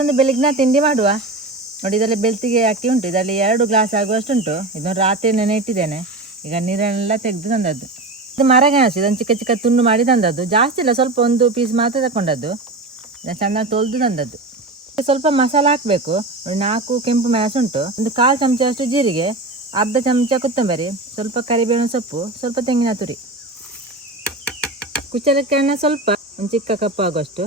ಒಂದು ಬೆಳಿಗ್ಗೆ ತಿಂಡಿ ಮಾಡುವ? ನೋಡಿ, ಇದರಲ್ಲಿ ಬೆಳ್ತಿಗೆ ಅಕ್ಕಿ ಉಂಟು. ಇದರಲ್ಲಿ ಎರಡು ಗ್ಲಾಸ್ ಆಗುವಷ್ಟು ಉಂಟು ಇದನ್ನು ರಾತ್ರಿ ನೆನೆ ಇಟ್ಟಿದ್ದೇನೆ. ಈಗ ನೀರನ್ನೆಲ್ಲ ತೆಗೆದು ತಂದದ್ದು. ಇದು ಮರಗೆಣಸು ಇದನ್ನು ಚಿಕ್ಕ ಚಿಕ್ಕ ತುಂಡು ಮಾಡಿ ತಂದದ್ದು. ಜಾಸ್ತಿ ಇಲ್ಲ, ಸ್ವಲ್ಪ ಒಂದು ಪೀಸ್ ಮಾತ್ರ ತಗೊಂಡದ್ದು ಇದನ್ನು ಚೆನ್ನಾಗಿ ತೊಳೆದು ತಂದದ್ದು. ಸ್ವಲ್ಪ ಮಸಾಲ ಹಾಕಬೇಕು. ನಾಲ್ಕು ಕೆಂಪು ಮೆಣಸು ಉಂಟು. ಒಂದು ಕಾಲು ಚಮಚ ಅಷ್ಟು ಜೀರಿಗೆ, ಅರ್ಧ ಚಮಚ ಕೊತ್ತಂಬರಿ, ಸ್ವಲ್ಪ ಕರಿಬೇವಿನ ಸೊಪ್ಪು, ಸ್ವಲ್ಪ ತೆಂಗಿನ ತುರಿ. ಕುಚ್ಚಲಕ್ಕಿಯನ್ನು ಸ್ವಲ್ಪ ಒಂದು ಚಿಕ್ಕ ಕಪ್ ಆಗುವಷ್ಟು.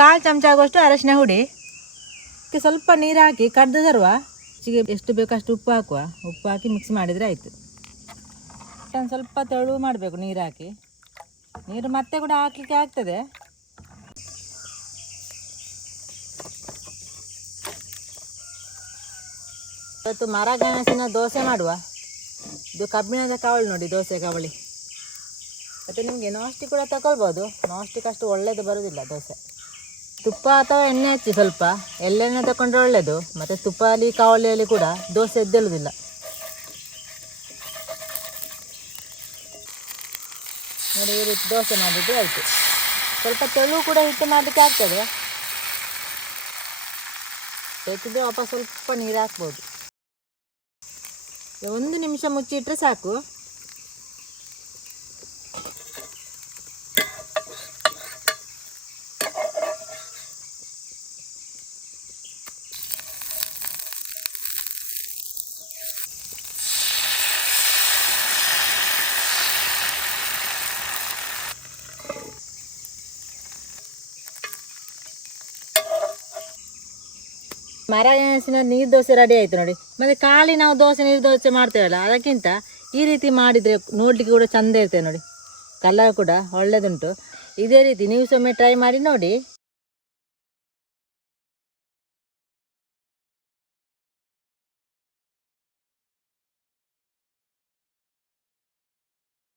ಕಾಲು ಚಮಚ ಆಗುವಷ್ಟು ಅರಶಿನ ಹುಡಿ. ಅದಕ್ಕೆ ಸ್ವಲ್ಪ ನೀರು ಹಾಕಿ ಕಡ್ದು ತರುವ. ಹೆಚ್ಚಿಗೆ ಎಷ್ಟು ಬೇಕೋ ಅಷ್ಟು ಉಪ್ಪು ಹಾಕುವ. ಉಪ್ಪು ಹಾಕಿ ಮಿಕ್ಸ್ ಮಾಡಿದರೆ ಆಯಿತು. ಒಂದು ಸ್ವಲ್ಪ ತೆಳು ಮಾಡಬೇಕು ನೀರು ಹಾಕಿ ನೀರು ಮತ್ತೆ ಕೂಡ ಹಾಕಲಿಕ್ಕೆ ಆಗ್ತದೆ. ಇವತ್ತು ಮರ ಗೆಣಸಿನ ದೋಸೆ ಮಾಡುವ. ಇದು ಕಬ್ಬಿಣದ ಕಾವಳಿ ನೋಡಿ, ದೋಸೆ ಕವಳಿ ಮತ್ತು ನಿಮಗೆ ನಾಸ್ಟಿಕ್ ಕೂಡ ತಗೊಳ್ಬೋದು ನಾಸ್ಟಿಕ್ ಅಷ್ಟು ಒಳ್ಳೆಯದು ಬರೋದಿಲ್ಲ ದೋಸೆ. ತುಪ್ಪ ಅಥವಾ ಎಣ್ಣೆ ಹಚ್ಚಿ ಸ್ವಲ್ಪ. ಎಳ್ಳೆಣ್ಣೆ ತಗೊಂಡ್ರೆ ಒಳ್ಳೆಯದು ಮತ್ತು ತುಪ್ಪದಲ್ಲಿ ಕಾವಲಿಯಲ್ಲಿ ಕೂಡ ದೋಸೆ ಎದ್ದೇಳುವುದಿಲ್ಲ ನೋಡಿ, ಈ ರೀತಿ ದೋಸೆ ಮಾಡಿದ್ರೆ ಆಯಿತು. ಸ್ವಲ್ಪ ತೆಳು ಕೂಡ ಹಿಟ್ಟು ಮಾಡಲಿಕ್ಕೆ ಆಗ್ತದೆ. ಬೇಕಿದ್ರೆ ವಾಪಸ್ ಸ್ವಲ್ಪ ನೀರು ಹಾಕ್ಬೋದು. ಒಂದು ನಿಮಿಷ ಮುಚ್ಚಿಟ್ರೆ ಸಾಕು. ಮರ ನೀರ್ ನೀರು ದೋಸೆ ರೆಡಿ ಆಯಿತು ನೋಡಿ. ಮತ್ತು ಖಾಲಿ ನಾವು ದೋಸೆ ನೀರು ದೋಸೆ ಮಾಡ್ತೇವಲ್ಲ, ಅದಕ್ಕಿಂತ ಈ ರೀತಿ ಮಾಡಿದರೆ ನೋಡಲಿಕ್ಕೆ ಕೂಡ ಚಂದ ಇರ್ತದೆ ನೋಡಿ. ಕಲರ್ ಕೂಡ ಒಳ್ಳೆಯದುಂಟು ಇದೇ ರೀತಿ ನೀವು ಸೊಮ್ಮೆ ಟ್ರೈ ಮಾಡಿ ನೋಡಿ.